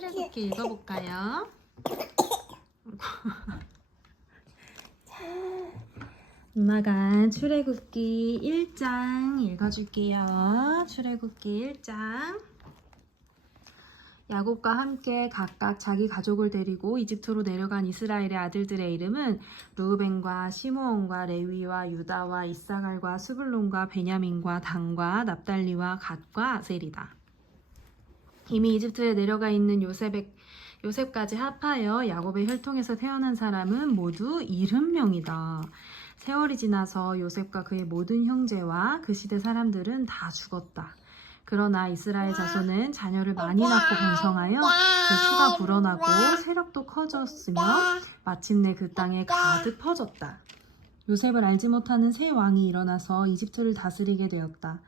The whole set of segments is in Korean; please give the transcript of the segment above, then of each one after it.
출애굽기 읽어볼까요? 엄마가 출애굽기 1장 읽어줄게요. 출애굽기 1장. 야곱과 함께 각각 자기 가족을 데리고 이집트로 내려간 이스라엘의 아들들의 이름은 르우벤과 시므온과 레위와 유다와 이사갈과 스불론과 베냐민과 단과 납달리와 갓과 아셀이다. 이미 이집트에 내려가 있는 요셉까지 합하여 야곱의 혈통에서 태어난 사람은 모두 70명이다. 세월이 지나서 요셉과 그의 모든 형제와 그 시대 사람들은 다 죽었다. 그러나 이스라엘 자손은 자녀를 많이 낳고 번성하여 그 수가 불어나고 세력도 커졌으며 마침내 그 땅에 가득 퍼졌다. 요셉을 알지 못하는 새 왕이 일어나서 이집트를 다스리게 되었다.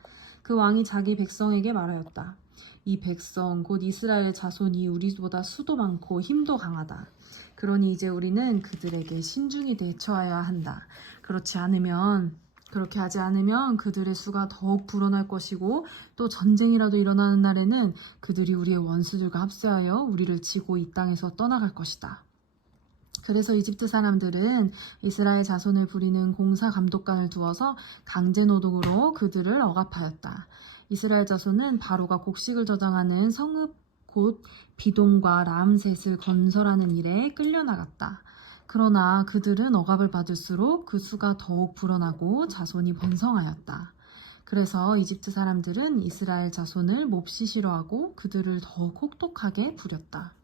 그 왕이 자기 백성에게 말하였다. 이 백성 곧 이스라엘 자손이 우리보다 수도 많고 힘도 강하다. 그러니 이제 우리는 그들에게 신중히 대처하여야 한다. 그렇게 하지 않으면 그들의 수가 더욱 불어날 것이고 또 전쟁이라도 일어나는 날에는 그들이 우리의 원수들과 합세하여 우리를 치고 이 땅에서 떠나갈 것이다. 그래서 이집트 사람들은 이스라엘 자손을 부리는 공사 감독관을 두어서 강제노동으로 그들을 억압하였다. 이스라엘 자손은 바로가 곡식을 저장하는 성읍 곧 비돔과 라암셋을 건설하는 일에 끌려나갔다. 그러나 그들은 억압을 받을수록 그 수가 더욱 불어나고 자손이 번성하였다. 그래서 이집트 사람들은 이스라엘 자손을 몹시 싫어하고 그들을 더욱 혹독하게 부렸다.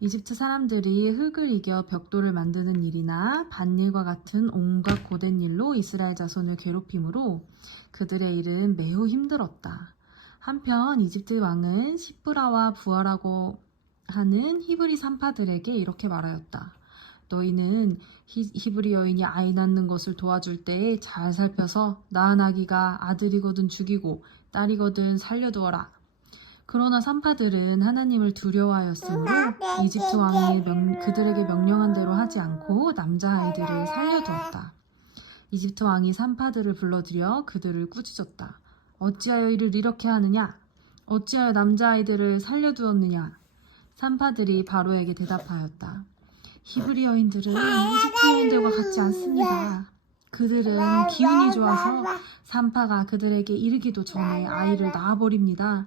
이집트 사람들이 흙을 이겨 벽돌을 만드는 일이나 밭일과 같은 온갖 고된 일로 이스라엘 자손을 괴롭힘으로 그들의 일은 매우 힘들었다. 한편 이집트 왕은 시브라와 부하라고 하는 히브리 산파들에게 이렇게 말하였다. 너희는 히브리 여인이 아이 낳는 것을 도와줄 때 잘 살펴서 낳은 아기가 아들이거든 죽이고 딸이거든 살려두어라. 그러나 산파들은 하나님을 두려워하였으므로 이집트 왕이 그들에게 명령한 대로 하지 않고 남자아이들을 살려두었다. 이집트 왕이 산파들을 불러들여 그들을 꾸짖었다. 어찌하여 이를 이렇게 하느냐? 어찌하여 남자아이들을 살려두었느냐? 산파들이 바로에게 대답하였다. 히브리 여인들은 이집트 여인들과 같지 않습니다. 그들은 기운이 좋아서 산파가 그들에게 이르기도 전에 아이를 낳아버립니다.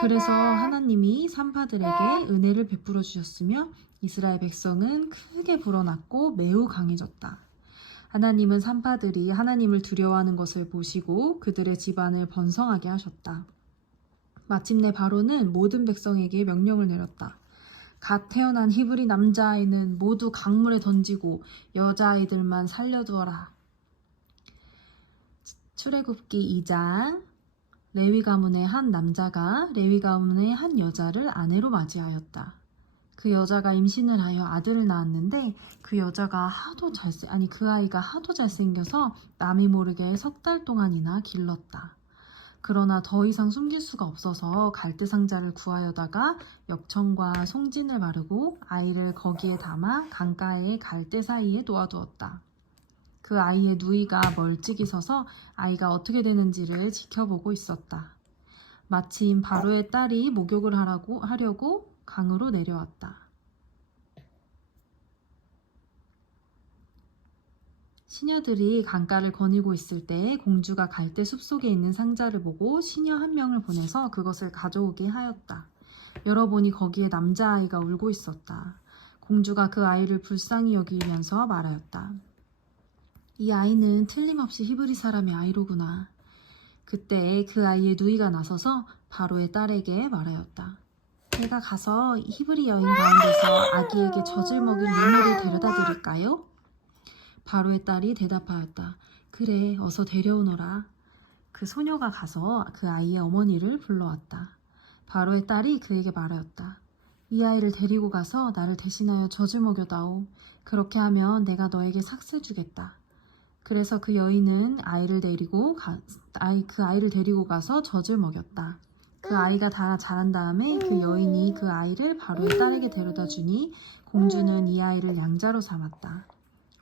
그래서 하나님이 산파들에게 은혜를 베풀어 주셨으며 이스라엘 백성은 크게 불어났고 매우 강해졌다. 하나님은 산파들이 하나님을 두려워하는 것을 보시고 그들의 집안을 번성하게 하셨다. 마침내 바로는 모든 백성에게 명령을 내렸다. 갓 태어난 히브리 남자아이는 모두 강물에 던지고 여자아이들만 살려두어라. 출애굽기 2장. 레위 가문의 한 남자가 레위 가문의 한 여자를 아내로 맞이하였다. 그 여자가 임신을 하여 아들을 낳았는데 그 아이가 하도 잘생겨서 남이 모르게 3달 동안이나 길렀다. 그러나 더 이상 숨길 수가 없어서 갈대 상자를 구하여다가 역청과 송진을 바르고 아이를 거기에 담아 강가의 갈대 사이에 놓아두었다. 그 아이의 누이가 멀찍이 서서 아이가 어떻게 되는지를 지켜보고 있었다. 마침 바로의 딸이 목욕을 하려고 강으로 내려왔다. 시녀들이 강가를 거닐고 있을 때 공주가 갈대 숲속에 있는 상자를 보고 시녀 한 명을 보내서 그것을 가져오게 하였다. 열어보니 거기에 남자아이가 울고 있었다. 공주가 그 아이를 불쌍히 여기면서 말하였다. 이 아이는 틀림없이 히브리 사람의 아이로구나. 그때 그 아이의 누이가 나서서 바로의 딸에게 말하였다. 내가 가서 히브리 여인 가운데서 아기에게 젖을 먹일 누나를 데려다 드릴까요? 바로의 딸이 대답하였다. 그래, 어서 데려오너라. 그 소녀가 가서 그 아이의 어머니를 불러왔다. 바로의 딸이 그에게 말하였다. 이 아이를 데리고 가서 나를 대신하여 젖을 먹여다오. 그렇게 하면 내가 너에게 삭슬 주겠다. 그래서 그 여인은 그 아이를 데리고 가서 젖을 먹였다. 그 아이가 다 자란 다음에 그 여인이 그 아이를 바로의 딸에게 데려다 주니 공주는 이 아이를 양자로 삼았다.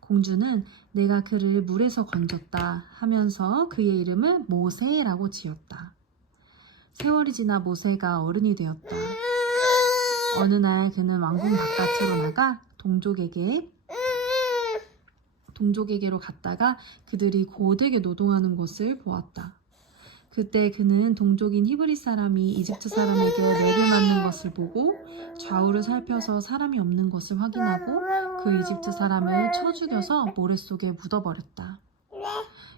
공주는 내가 그를 물에서 건졌다 하면서 그의 이름을 모세라고 지었다. 세월이 지나 모세가 어른이 되었다. 어느 날 그는 왕궁 바깥으로 나가 동족에게로 갔다가 그들이 고되게 노동하는 것을 보았다. 그때 그는 동족인 히브리 사람이 이집트 사람에게 매를 맞는 것을 보고 좌우를 살펴서 사람이 없는 것을 확인하고 그 이집트 사람을 쳐 죽여서 모래 속에 묻어버렸다.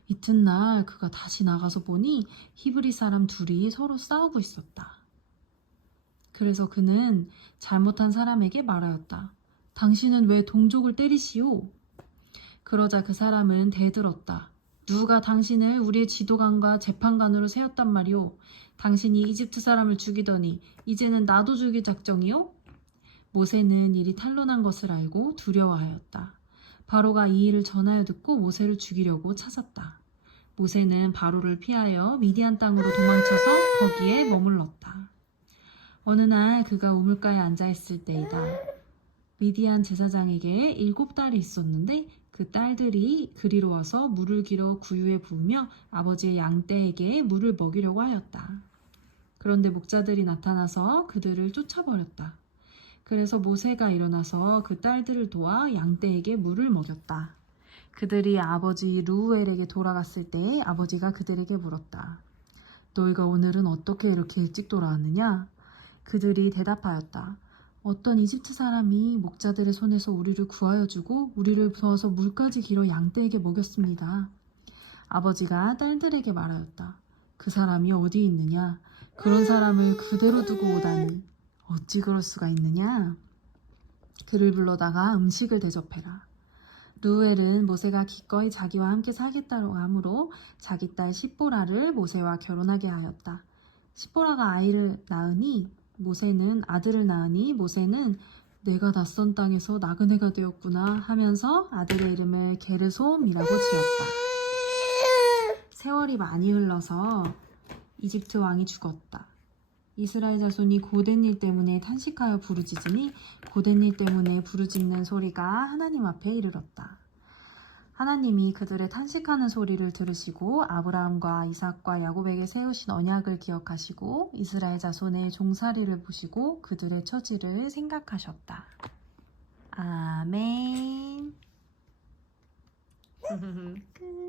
이튿날 그가 다시 나가서 보니 히브리 사람 둘이 서로 싸우고 있었다. 그래서 그는 잘못한 사람에게 말하였다. 당신은 왜 동족을 때리시오? 그러자 그 사람은 대들었다. 누가 당신을 우리의 지도관과 재판관으로 세웠단 말이오? 당신이 이집트 사람을 죽이더니 이제는 나도 죽일 작정이오? 모세는 일이 탄로난 것을 알고 두려워하였다. 바로가 이 일을 전하여 듣고 모세를 죽이려고 찾았다. 모세는 바로를 피하여 미디안 땅으로 도망쳐서 거기에 머물렀다. 어느 날 그가 우물가에 앉아 있을 때이다. 미디안 제사장에게 7딸이 있었는데 그 딸들이 그리로 와서 물을 길어 구유에 부으며 아버지의 양떼에게 물을 먹이려고 하였다. 그런데 목자들이 나타나서 그들을 쫓아버렸다. 그래서 모세가 일어나서 그 딸들을 도와 양떼에게 물을 먹였다. 그들이 아버지 루우엘에게 돌아갔을 때 아버지가 그들에게 물었다. 너희가 오늘은 어떻게 이렇게 일찍 돌아왔느냐? 그들이 대답하였다. 어떤 이집트 사람이 목자들의 손에서 우리를 구하여 주고 우리를 부어서 물까지 길어 양떼에게 먹였습니다. 아버지가 딸들에게 말하였다. 그 사람이 어디 있느냐? 그런 사람을 그대로 두고 오다니 어찌 그럴 수가 있느냐? 그를 불러다가 음식을 대접해라. 루엘은 모세가 기꺼이 자기와 함께 살겠다고 하므로 자기 딸 시보라를 모세와 결혼하게 하였다. 시보라가 아들을 낳으니 모세는 내가 낯선 땅에서 나그네가 되었구나 하면서 아들의 이름을 게르솜이라고 지었다. 세월이 많이 흘러서 이집트 왕이 죽었다. 이스라엘 자손이 고된 일 때문에 탄식하여 부르짖으니 고된 일 때문에 부르짖는 소리가 하나님 앞에 이르렀다. 하나님이 그들의 탄식하는 소리를 들으시고 아브라함과 이삭과 야곱에게 세우신 언약을 기억하시고 이스라엘 자손의 종살이를 보시고 그들의 처지를 생각하셨다. 아멘. 끝.